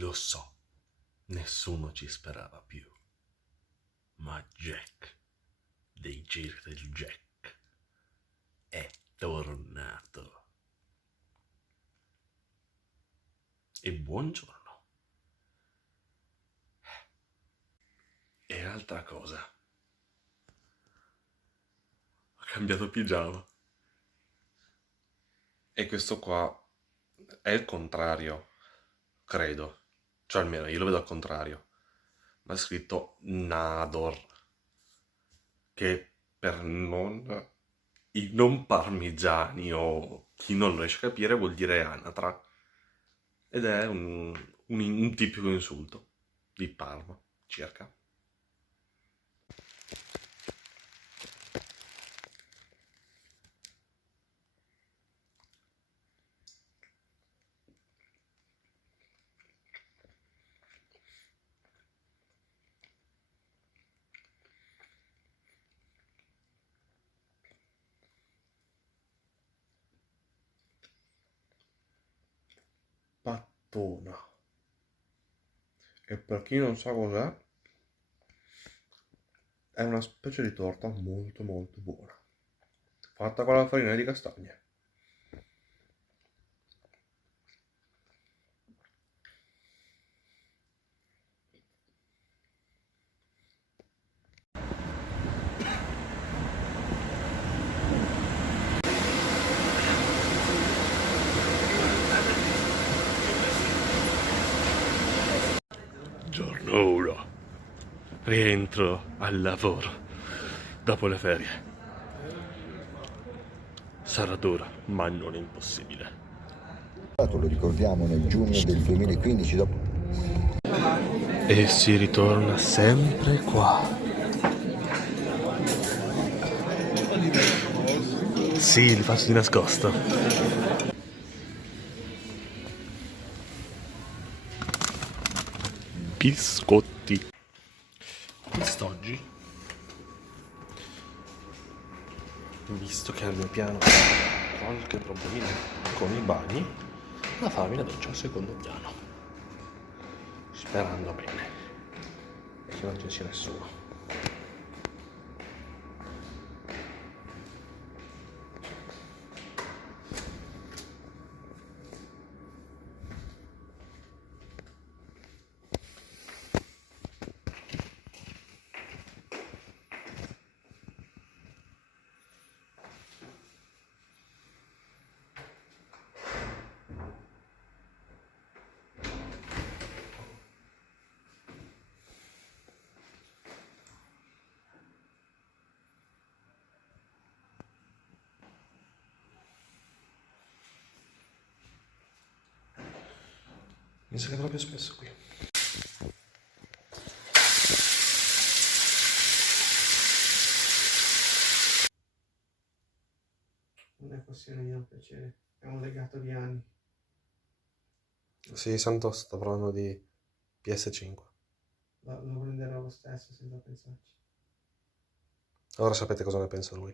Lo so, nessuno ci sperava più, ma Jack, dei giri del Jack, è tornato. E buongiorno. E altra cosa, ho cambiato pigiama. E questo qua è il contrario, credo. Cioè almeno io lo vedo al contrario. Ma è scritto Nador, che per i non parmigiani o chi non lo riesce a capire vuol dire anatra. Ed è un tipico insulto di Parma, circa. Pattona. E per chi non sa cos'è, è una specie di torta molto molto buona, fatta con la farina di castagne. Giorno 1. Rientro al lavoro dopo le ferie. Sarà dura, ma non impossibile. Lo ricordiamo nel giugno del 2015 dopo. E si ritorna sempre qua. Sì, li faccio di nascosto. Biscotti. Quest'oggi, visto che al mio piano ho qualche problemino con i bagni, la famiglia doccia al secondo piano, sperando bene che non ci sia nessuno. Mi sa che proprio spesso qui. Non è questione di non piacere, è un legato di anni. Sì, Santo sta parlando di PS5. Lo prenderò lo stesso senza pensarci. Ora sapete cosa ne pensa lui.